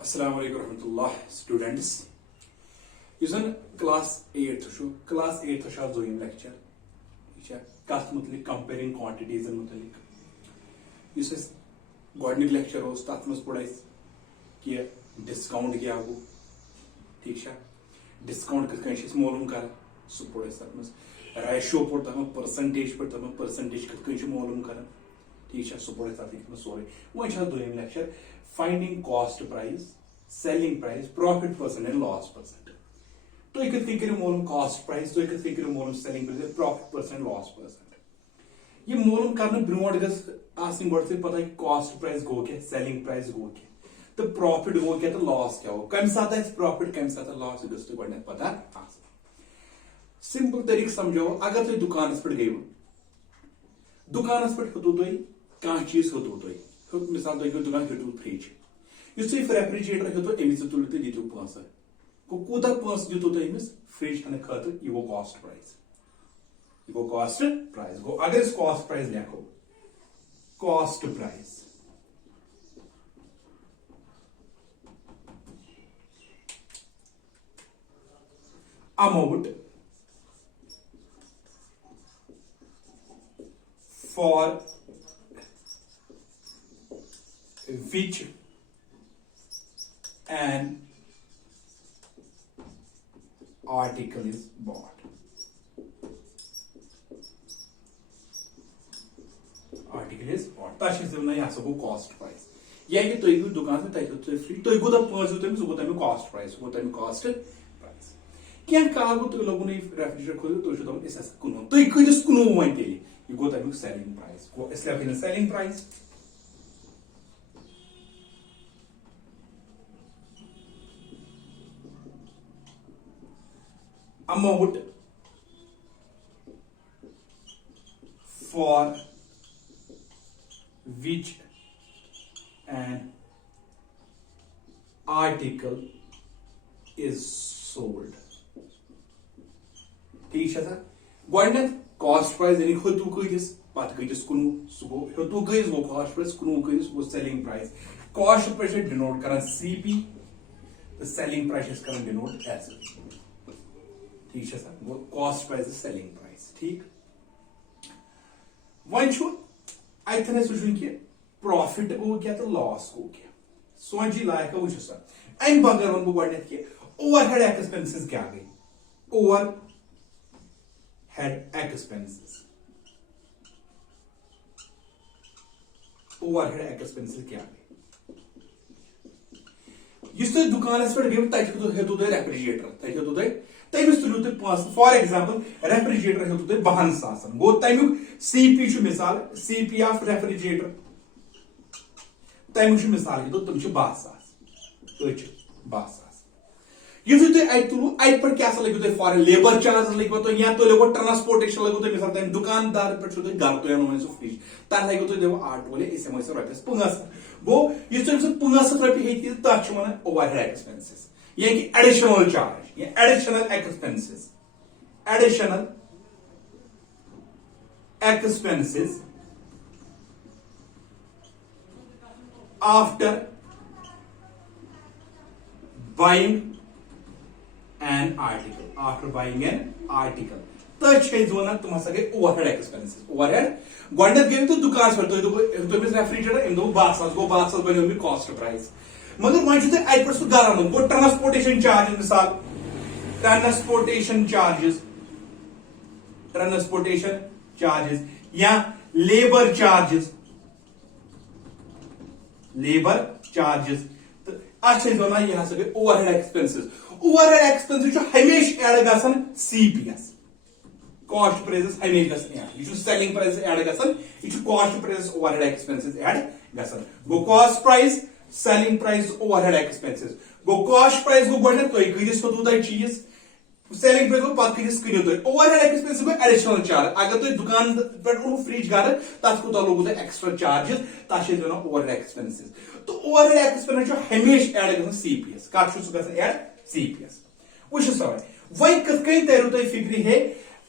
अस्सलाम वालेकुम रहमतुल्लाह स्टूडेंट्स युजन क्लास 8 क्लास 8 दोयम लेक्चर यह कथ मुतलिक कंपेयरिंग क्वांटिटीज मुतलिक इस गोडनिक लेक्चर उस तथ मज पढ़ कि डिस्काउंट क्या गो ठीक डिस्काउंट कथ मालूम कर सह पढ़ तथ मज रेशो पढ़ तथ परसेंटेज पढ़ तथ परसेंटेज कथ मालूम कर ठीक सह पढ़ तथ सोरे वो दोयम lecture finding cost price selling price profit percent and loss percent तो कथ मालूम कॉस्ट प्राइस तो कथ मालूम selling price profit percent loss percent ये मालूम करने ब्रोट गई गो पता कि कॉस्ट प्राइस गो क्या सेलिंग प्राइस गो क्या तो प्रॉफिट गो क्या तो लॉस क्या हो कम साथ प्रॉफिट कम साथ लॉस गो गो पता सिंपल तरीके समझो अगर तुम दुकान पे गई दुकान पे हेतु तुम कह चीज हेतु तुम मिसाल तुम गो दुकान हेतु फ्रिज इस रेफ्रिजरेटर हेतु अमिस तुल तो दीतु पांस कूत पांस दीतु तुम अमिस फ्रिज हन खतर यह गो कॉस्ट प्राइस यह गो कॉस्ट प्राइस गो अगर इस कॉस्ट प्राइस लिखो cost price amount for which an article is bought. Article is bought. तश यह गो कॉस्ट प्राइस या कि तुम गो दुकान पे तथ फ्री तुम गो पांच तुम सह गो तमें कॉस्ट प्राइस गो तमें कॉस्ट प्राइस क्या कल गो तुम लोगों रेफ्रिजरेटर खोलो तुम दपान कुन तुम कस कुन वन तेल यह गो तमें selling price go selling price amount for which an article is sold ठीक है गो कॉस्ट प्राइस यानी हेतु कस पे कस कुन सह गो हेतु कस गो कॉस्ट प्राइस कुन कस गो selling price cost price denote कर CP तो सेलिंग प्राइस कर डिनोट एस ठीक है सर वो कॉस्ट प्राइस सेलिंग प्राइस ठीक वन अतन वुन कि प्रॉफिट गो क्या तो लॉस गो क्या सोची लायक वो सर अम बगैर वन बह कि ओवरहेड एक्सपेंसेस क्या गई ओवरहेड एक्सपेंसेस क्या गई तुम दुकान पे गो तु तुम रेफ्रिजरेटर तमिस तुलो तुम पांच फॉर एग्जाम्पल रेफ्रिजरेटर हेतु तुम 10 सासन गो तमुक CP मिसाल CP ऑफ रेफ्रिजरेटर तमुक मिसाल हेतु तुम 12 सास 12 सास युथु तुम अत तुलो अत पे क्या लगे तुम फॉर लेबर चार्ज लगे तुम या तो लगो ट्रांसपोर्टेशन लगो तुम मिसाल तुम दुकानदार पे तुम घर तुम अनो सह फ्रिज तथ लगे तुम दो आटो वाले इस रुपये 5 गो तुम 5 रुपये हे तथ वन ओवरहेड एक्सपेंसेस यानी कि एडिशनल चार्ज या additional expenses after buying an article तो वन तुम हसा गई ओवरहेड एक्सपेंसेस ओवरहेड गोडन गई तो दुकान पे तुम रेफ्रिजरेटर अम दो 12 सास गो 12 सास बनो कॉस्ट प्राइस मगर वो तुम अत पे सह घर गो ट्रांसपोर्टेशन चार्जेस मिसाल ट्रांसपोर्टेशन चार्जेस या लेबर चार्जेस तो वन यह हसा गई ओवरहेड एक्सपेंसेस हमेशा ऐड ग CPS कॉस्ट प्राइस हमेशा ऐड यह सेलिंग प्राइस ऐड ग cost price overhead expenses add गो cost price selling price overhead expenses गो कॉस्ट प्राइस गो गोडन तुम कस हेतु चीज सेलिंग प्राइस गो पे कस कनो तुम ओवरहेड एक्सपेंसेस गो एडिशनल चार्ज अगर तुम दुकान पे फ्रिज घर तथ कूत लोगो तुम एक्स्ट्रा चार्जेस तथ ओवरहेड एक्सपेंसेस तो ओवरहेड एक्सपेंसेस हमेशा ऐड ग CPS कत ऐड CPS वो सवाल वह कथ तरु तुम फिक्र है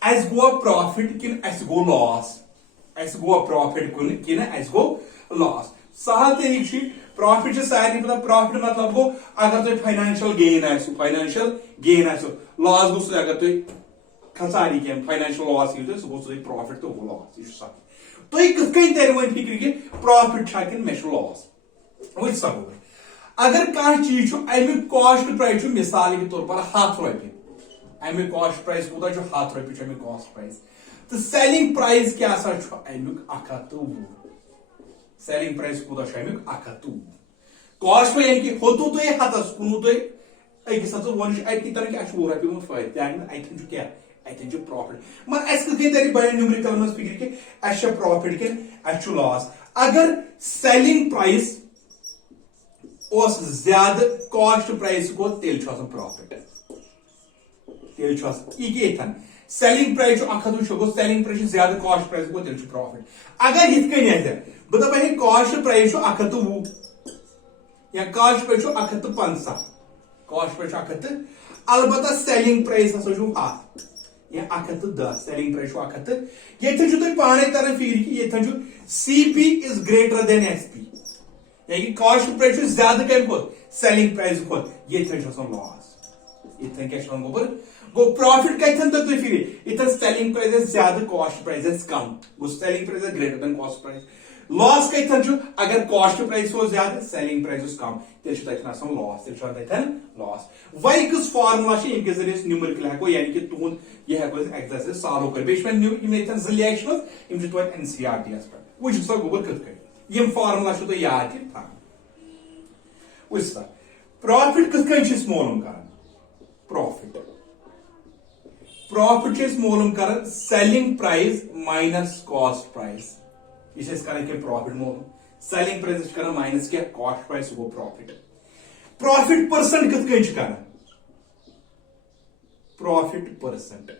अस गो प्रॉफिट कि अस गो लॉस अस गो प्रॉफिट कुन कि अस गो लॉस सहल तरीक प्रॉफिट सारे पता प्रॉफिट मतलब गो अगर तुम फाइनेंशियल गेन लॉस गो अगर तुम खसारी कह फाइनेंशियल लॉस यू सह गो प्रॉफिट तो वो लॉस यह सह तुम कथ तर वो फिक्र कि प्रॉफिट कि मे लॉस वो सा अगर कह चीज अमिक कॉस्ट प्राइस मिसाल के तौर पर 100 रुपये अमिक कॉस्ट प्राइस कूत 100 रुपये अमिक कॉस्ट प्राइस तो सेलिंग प्राइस क्या Amik 120 selling price कूत Amik 120 cost पे यानी होतु तो हतस कुनु तो अकिस हत वन तरह क्या 100 रुपये फायदे अतन क्या अतन प्रॉफिट मगर अस तर बड़े न्यूमेरिकल मज फिक्र कि अस प्रॉफिट कि लॉस अगर सेलिंग प्राइस ज्यादा कॉस्ट प्राइस गो तेल प्रॉफिट तेल यह सेलिंग प्राइस 120 गो सेलिंग प्राइस ज्यादा कॉस्ट प्राइस गो तेल प्रॉफिट अगर ये बह दप कॉस्ट प्राइस 120 या कॉस्ट प्राइस 150 कॉस्ट प्राइस 100 अलबत्ता सेलिंग प्राइस हसा या 110 सेलिंग प्राइस 100 ये पाने तरह फिक्र कि ये CP is greater than SP यानी कॉस्ट प्राइस ज्यादा कम खोत सेलिंग प्राइस खोत ये लॉस ये क्या गो प्रॉफिट कथन तो फिर इतन सेलिंग प्राइस ज्यादा कॉस्ट प्राइस कम गो selling price greater than cost price loss कथन अगर कॉस्ट प्राइस हो ज्यादा सेलिंग प्राइस कम तथन लॉस तथन लॉस वही किस फार्मूला इनके जरिए न्यूमेरिकल हेको यानी कि तुहद यह हेको एक्सरसाइज सॉल्व कर बेन जो लेक्शन NCERT पे वो सा गोबर कथ यम फार्मूला तो याद वो प्रॉफिट कथ मालूम कर प्रॉफिट मालूम कर selling price minus cost price यह प्रॉफिट मालूम सेलिंग प्राइस कर माइनस क्या कॉस्ट प्राइस गो प्रॉफिट परसेंट कथ कर प्रॉफिट परसेंट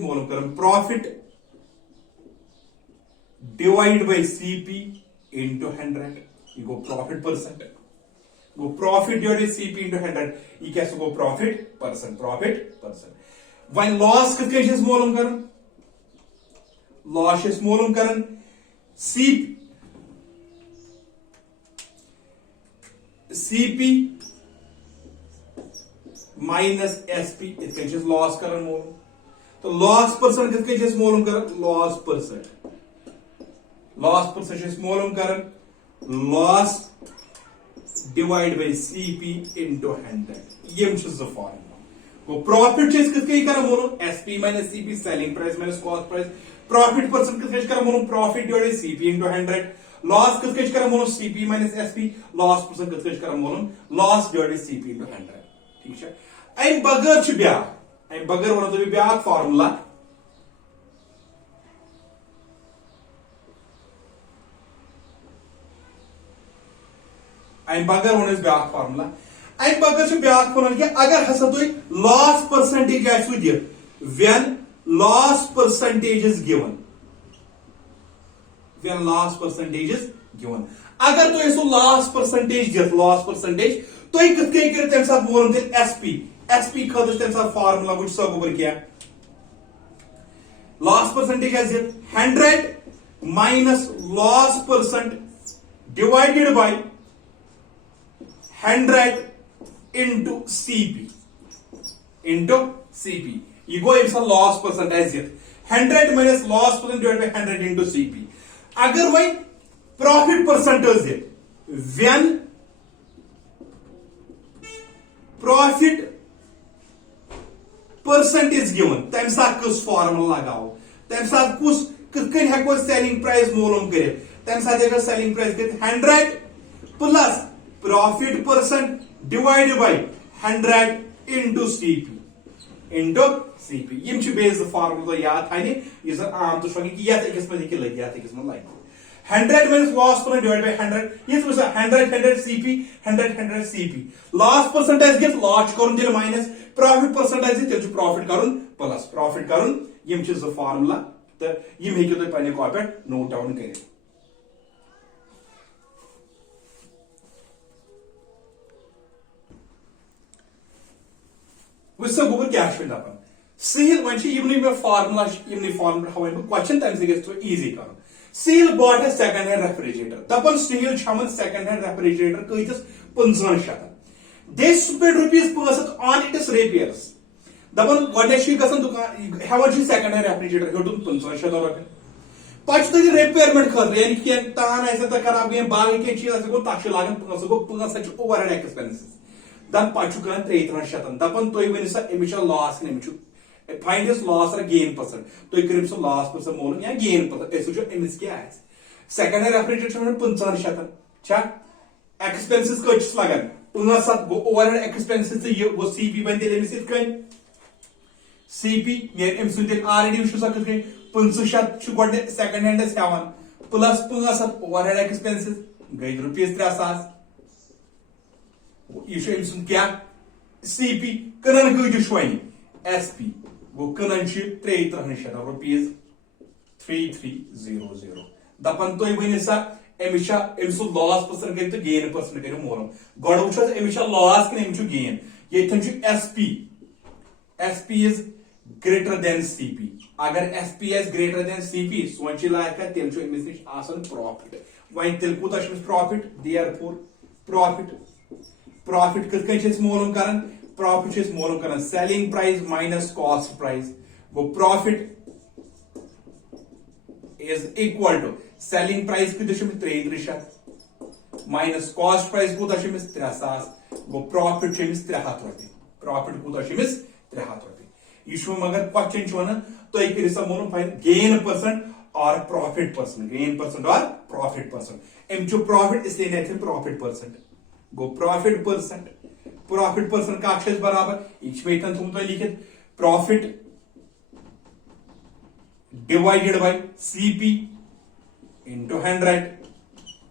मालूम कर profit divide by CP into 100 ये गो प्रॉफिट परसेंट गो profit divide by CP into 100 ये क्या गो प्रॉफिट परसेंट वन लॉस कथ मालूम कर लॉस मालूम कर CP माइनस SP इत लॉस कर मालूम तो लॉस परसेंट कथ मालूम कर लॉस परसेंट मालूम कर loss divide by CP into 100 यम फार्मूला गो प्रॉफिट कथ कर मालूम SP minus CP selling price minus cost price profit percent कथ कर मालूम profit divide by CP into 100 loss कथ कर मालूम CP minus SP loss percent कथ कर मालूम loss divide by CP into 100 ठीक है अम बगैर बगैर वन ब्या फार्मूला अम बगैर वन ब्या फार्मूला अम बगैर ब्या वन कि अगर हसा तुम loss percentage when loss percentage is given अगर तुम लॉस परसेंटेज लॉस परसेंटेज तुम कथ तम सात मालूम SP खतर तम सात फार्मूला वो गोबर क्या loss percentage 100 minus loss percent divided by 100 into CP ये गो loss percentage 100 minus loss percent divide by 100 into CP अगर वही profit percentage when profit percentage given तम सात कस फार्मूला लगाओ तम सात कुस कथ हेको सेलिंग प्राइस मालूम कर तम सात selling price 100 plus profit percent divide by 100 into CP यम बेस फार्मूला याद थाने ये आम तो कि ये अकिस मे लगे अकिस मे लगे 100 minus loss percent divide by 100 ये 100 CP 100 CP loss percentage give loss कर दिल माइनस प्रॉफिट परसेंटेज तेल प्रॉफिट कर प्लस प्रॉफिट कर यम फार्मूला तो यम हेकु तुम पन्ने कॉपी पे नोट डाउन कर वो गोबर क्या दपान सही वन फार्मूला हवान क्वेश्चन तम सो इजी कर Seal bought a second hand refrigerator. Dapan Seal chaman second hand refrigerator kaitis 500. They spent rupees 500 on its repairs. Dapan godeshi gasan dukan havan second hand refrigerator hodun 500 rupees. Pach the repairment khar yani ki tan aisa ta kharab gaye baagi ke cheez ase go taksh lagan 500 overhead expenses. Dan pachu kan 300. Dapan toy venisa emission loss ne emichu find his loss or gain percent. तो एक करीब से loss percent मोलन या gain percent ऐसे जो MS क्या है second hand refrigerator में 500 क्या expenses को अच्छी लगन 500 वो overhead expenses से ये वो CP बंदे लेने से कहीं CP ये एमएस जो already उसे सकते हैं 500 जो कोड second hand है 7 plus 500 overhead expenses गई रुपये 300 ये जो एमएस क्या CP करने को जो शोनी SP वो कनन 300 rupees 3300 दपन तो वनिसा एमिशा एमसु लॉस परसेंट गई तो गेन परसेंट करियो मोरम गड वुचो एमिशा लॉस कि एमिशु गेन येथन छु SP is greater than CP अगर SP is greater than CP सोची लायक है तेल छु एमिस निश आसन प्रॉफिट वइन तेल कुता छु प्रॉफिट देयरफॉर प्रॉफिट कितकन छु मोलम करन profit is more than selling price minus cost price. वो profit is equal to selling price की दिशा में 300 minus cost price को दिशा में 300 वो profit है मिस 300 रुपये profit को दिशा में 300 रुपये इसमें मगर क्वेश्चन जो ना तो एक रिसा मोनो फाइन gain percent और profit percent एम जो profit इसलिए नहीं थे profit percent गो profit percent का अक्षर बराबर इचमेतन तुम तो लिखित profit divided by CP into 100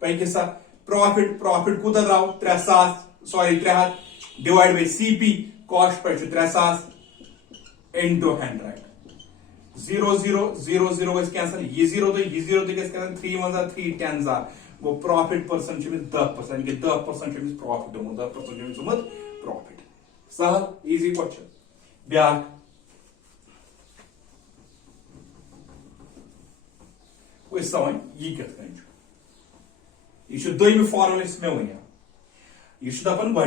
पैके सा प्रॉफिट को दराव 300 divide by CP cost price 300 into 100 0 गस कैंसिल ये 0 तो गस कैंसिल 3 1 3 10 वो प्रॉफिट परसेंट 10% के 10% प्रॉफिट 10% प्रॉफिट सहल इजी क्वेश्चन ब्या वो सवाल ये कत कन ये दोम फॉर्मूला मे वन यह दपान गो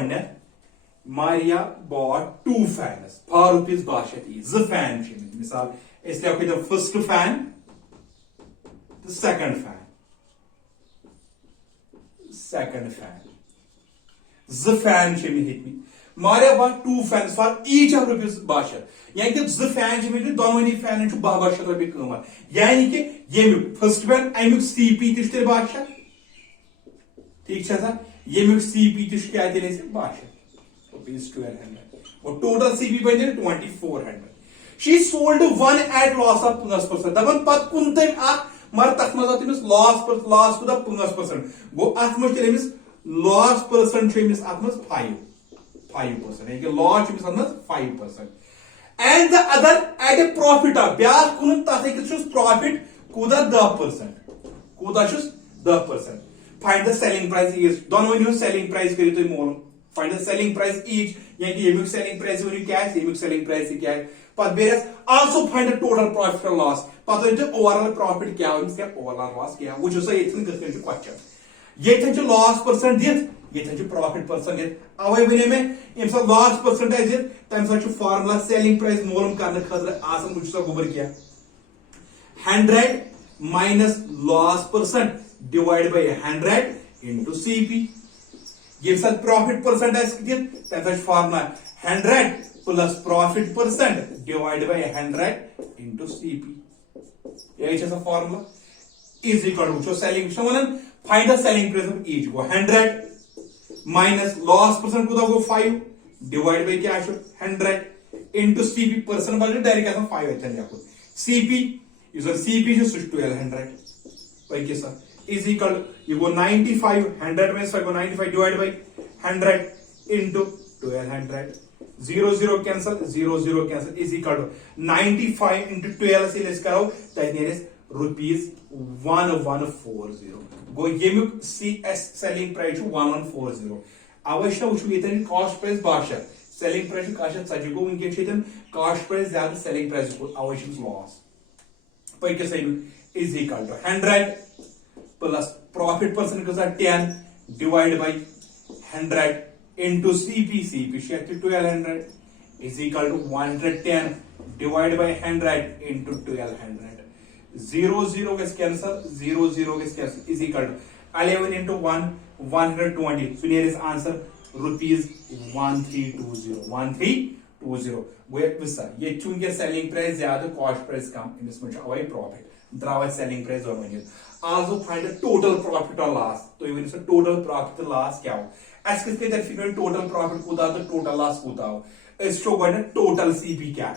Maria bought 2 fans for rupees 200 fan मिसाल इस लिखो फर्स्ट फैन तो सेकंड फैन फैन हेतम Maria bought 2 fan for each of rupees 200 यानी कि 2 फैन दोनोनी फैन 200 रुपये कीमत यानी कि यमुक फर्स्ट फैन अमुक CP 200 ठीक है यमुक CP क्या 200 rupees 1200 और टोटल CP बन 2400 she sold one at loss of 5% दपन पत कुन तम मगर तथ मज लॉस को 5% गो अत मज लॉस परसेंट 5% यानी loss 5% and the other at a profit of ब्या कुन तथ प्रॉफिट कूदा 10% find the selling price is दोनों सेलिंग प्राइस करियो तो मोल find the selling price each यानी कि यमुक सेलिंग प्राइस क्या है यमुक सेलिंग प्राइस क्या है पत बेरस also find the total profit और लॉस पत ओवरऑल प्रॉफिट क्या है ओवरऑल लॉस क्या वो सा ये क्वेश्चन ये लॉस परसेंट दित ये प्रॉफिट परसेंट दित अवे वे में इन लॉस परसेंटेज दित तम सा फार्मूला सेलिंग प्राइस मालूम करने खतर आसान वो सा गोबर क्या 100 minus loss percent divide by 100 into CP ये सब प्रॉफिट परसेंटेज दित तम सा formula 100 plus profit percent divide by 100 into CP यही है formula is equal to selling find the selling price of each गो 100 माइनस लॉस परसेंट को 5 divide by क्या 100 इनटू CP परसेंट बजे डायरेक्ट ऐसा 5 आता है आपको CP यूजर CP जो 1200 भाई के साथ इज इक्वल यू गो 95 100 में से 95 divide by 100 into 1200 0 cancel is equal to 95 into 12 से लेस करो तैनेस रुपीस 1140 गो यमुक CS सेलिंग प्राइस 1140 अवश्य वुचु ये कॉस्ट प्राइस 12 सेलिंग प्राइस का गो वन कॉस्ट प्राइस ज्यादा सेलिंग प्राइस अवश्य लॉस पैके is equal to 100 plus profit percent कसा 10 divide by 100 into CP. CP is 1200 is equal to 110 divided by 100 into 1200. 0 gets cancelled, 0 gets cancelled is equal to 11 into 1, 120. So here is answer rupees 1320. 1320. Where is that? ये चूंकि selling price ज़्यादा, cost price कम, इसमें जो Avvai profit, द्रावा selling price और मनीज. Also find the total profit or loss. तो ये इसमें total profit or loss क्या हो? As किसके तरफ फिगर total profit कूदा तो total loss कूदा हो. इस शो गए ना total CP क्या है?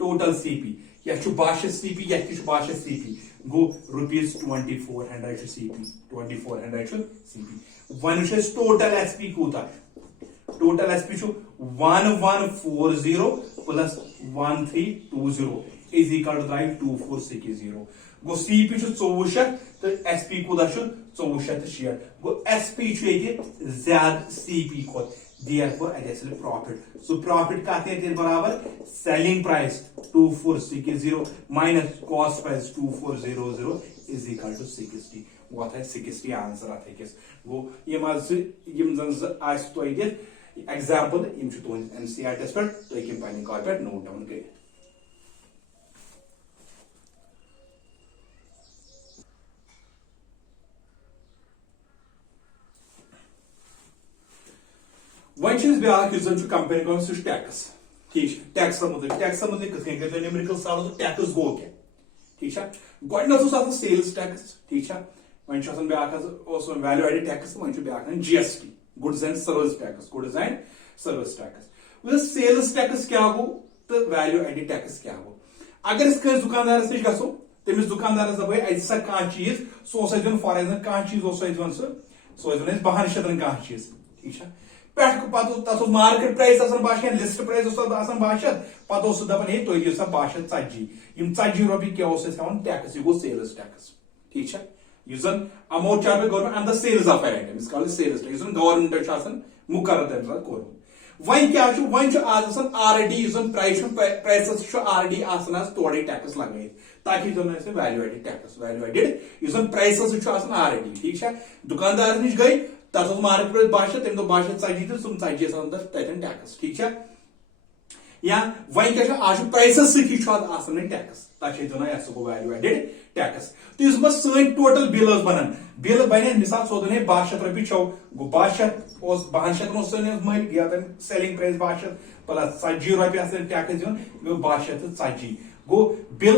Total CP. या चु बाशे CP या चु बाशे CP. Go rupees 2400 CP. 2400 CP. One is total SP कूदा. Total SP चु 1140 plus 1320 is equal to 2460. Go CP चु 2400 तो SP कूदा चु 2400 शेयर. Go SP चु ये ज़्यादा CP को. Therefore, additional profit. So profit का आते हैं बराबर selling price 2460 minus cost price 2400 is equal to 60. वो आता है 60 आंसर आता है किस. वो ये मालूम ये मतलब आज तो ये example ये चुतो NCERT पर तो एक इंपॉर्टेंट कॉर्पोरेट नोट डाउन करें. One is ब्याह किस जन कंपेयर कौन सी टैक्स. ठीक है टैक्स मतलब किस कहीं तो न्यूमेरिकल साल तो टैक्स गो क्या. ठीक है गॉड नॉट तो सेल्स टैक्स. ठीक है वन चीज ब्याह also value added tax one चीज ब्याह GST goods and service tax. वो सेल्स टैक्स क्या हो तो वैल्यू एडेड टैक्स क्या हो. अगर इस दुकानदार से गो तमिस दुकानदार दप ऐसा कह चीज सो फॉर एग्जाम्पल कह चीज सो 1200 कह चीज. ठीक है पे मार्केट प्राइस बाशा लिस्ट प्राइस बाशा पे दपान तुम दिव सा बाशा 40 40 रुपये क्या टैक्स यह गो सेल्स टैक्स. ठीक है जन amount charge government on the sales of an item called sales tax government मुकर्रर तम साथ कोर. वन क्या वन आज ऑलरेडी प्राइस ऑलरेडी तोड़े टैक्स लगे ताकि value added tax value added price already. ठीक है दुकानदार नश गई तथ मार्केट प्राइस बाशा तम दो बाशा 40 तो तुम 40 तथन टैक्स. ठीक है या वन क्या आज प्राइस सही टैक्स तक गो वैल्यू एडेड टैक्स. तो सन टोटल बिल बनान बिल बने मिसाल सोदन है 1200 रुपये छो गो 1200 मल गया सेलिंग प्राइस 1200 प्लस 40 रुपये टैक्स दिन गो 1240 गो बिल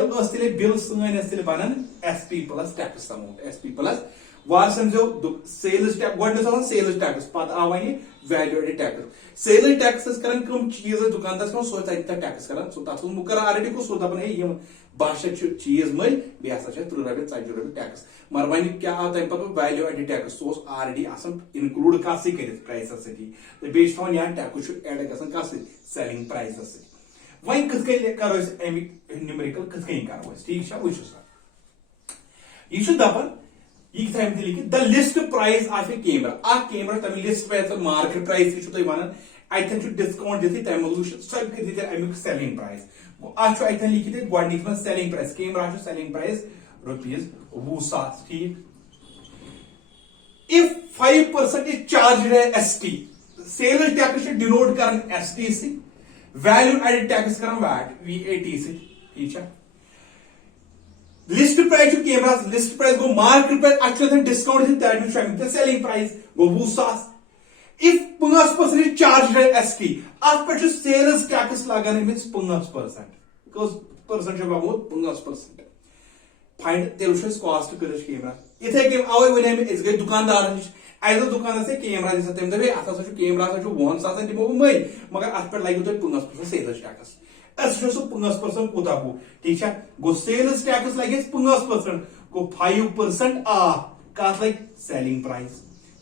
बिल सन बनान SP plus tax amount SP plus वार समझो सेल्स टैक्स गो सेल्स टैक्स पत आव value added tax. Sales tax कर चीज दुकानदार सो टैक्स कर तथ मुकर ऑलरेडी को सो दपान 1200 चीज मल बे 30 रुपये 40 रुपये टैक्स मगर वन क्या आव तम पे वैल्यू एडेड टैक्स सो ऑलरेडी इनक्लूड कस कर प्राइस तो बे यहाँ टैक्स एड ग सेलिंग प्राइस. वन कथ करो न्यूमेरिकल कथ करो. ठीक है वो यह दपान यह लिखित the list price of a camera तम लिस्ट प्राइस मार्केट प्राइस वन अतन डिस्काउंट दिख तम अमुक सेलिंग प्राइस अतन लिखित गोडनिक selling price camera selling price rupees 20,000. ठीक if 5% is charge ST sales tax denote कर ST से वैल्यू एडेड टैक्स कर VAT से. ठीक है list price camera list price गो मार्केट प्राइस अतन डिस्काउंट सेलिंग प्राइस गो 20,000. इफ 5% चार्ज ST अत पे सेल्स टैक्स लगान 5% कस परसेंट लगोत 5% फाइंड तेल कॉस्ट कर कैमरा इथे कम अवे वन गई दुकानदार नश अस दुकान से कैमरा दिशा तम दे अत कैमरा 1,000 दिमो मई मगर अत पे लगे तुम 5% सेल्स टैक्स. 5% कूता गो. ठीक है गो सेल्स टैक्स लगे 5% गो 5% ऑफ कत लग सेलिंग प्राइस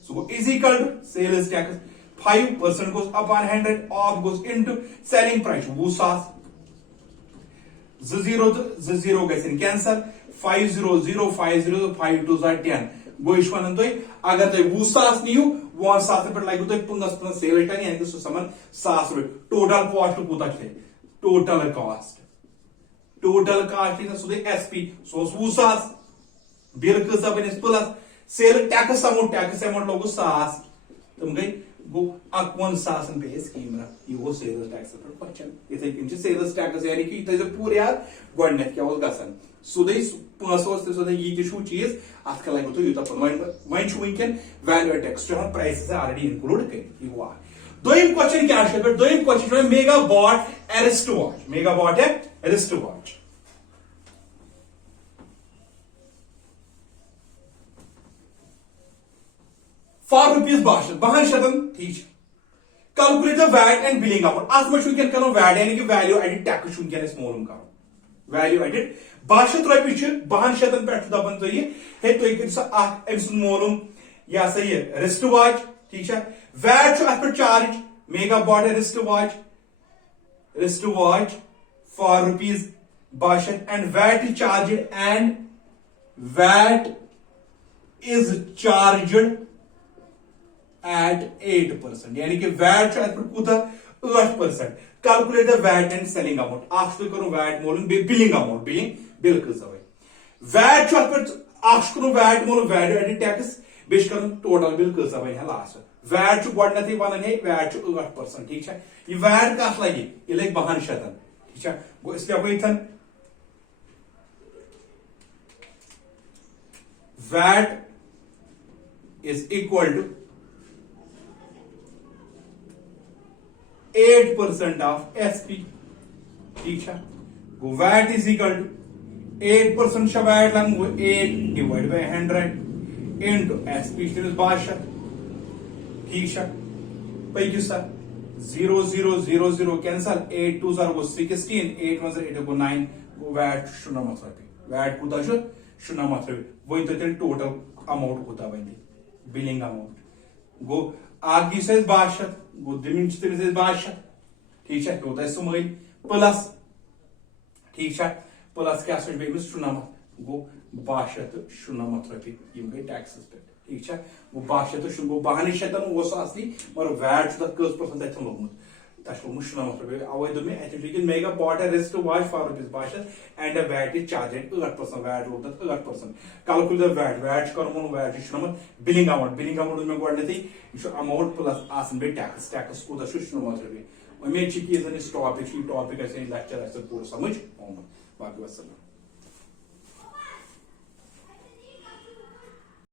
सो गो is equal to sales tax 5% goes upon 100 of goes into selling price 20,000 0 गन कैंसल 500 50 52 10 गो वन तुम अगर तुम 20,000 नीयू 1,000 पे लगे तुम 5% सेल टैक्स यानी कि समान 1,000 रुपये. टोटल कॉस्ट कूता टोटल कॉस्ट सो SP सो 20,000 बिल कसा बन प्लस सेल टैक्स अमाउंट लोग 1,000 तुम गई गो 51,000 पे स्कीम यह गो सेल्स टैक्स पे क्वेश्चन इथे कन सेल्स टैक्स यानी कि इथे पूरे याद गोडनेथ क्या गसान सुदे पांच सुदे ये चीज अत का लगो तो यूता वन वनकन value tax price already include कर दोम क्वेश्चन क्या दोम question megawatt wrist watch megawatt wrist watch for rupees 62 ठीक है calculate the VAT and billing amount अत मन कर वैट यानी कि वैल्यू एडिड टैक्स मालूम कर वैल्यू एडिड 62 रुपये 62 पे दपान तुम तुम मालूम यह सा यह रिस्ट वॉच ठीक है वैट अत पे charge megawatt wrist watch for rupees 62 and VAT is charge and VAT is charged at 8% यानी कि वैट कूता 8% calculate the VAT and selling amount आप करो वैट मालूम बिलिंग अमाउंट बिल कस वैट करो वैट मालूम वैल्यू एडिड टैक्स बेस कर टोटल बिल कस वन लास्ट वैट गोडनथ वन है वैट 8% ठीक है यह वैट कत लगे यह लगे 62 ठीक है गो इस क्या VAT is equal to 8% of SP ठीक है गो VAT is equal to 8% VAT लंग 8 डिवाइड बाय 100 इनटू एसपी 62 ठीक है पैकिस 0 0 0 0 कैंसल 8 2 0 16 8 1 8 गो 9 गो वैट 90 रुपये वैट कूता 90 रुपये वन तो टोटल अमाउंट कूता वन बिलिंग अमाउंट गो आगे 62 गो दिमिन 62 ठीक है तो सुमल प्लस ठीक है प्लस क्या 90 गो 62 रुपये गई टैक्सेस पे ठीक है वो 62 गो 62 असली मगर वैट कस परसेंट अथन लोगमुत तक लोगमुत 90 रुपये अवे दोमे अथन मेगावाट wrist watch for rupees 62 and VAT is charged 8% VAT लोग 8% कैलकुलेट वैट कर वैट 90 बिलिंग अमाउंट में गोडनेथी यह अमाउंट प्लस आसन टैक्स कूत 90 रुपये उम्मीद की टॉपिक लेक्चर पूरा समझ बाकी वसलम।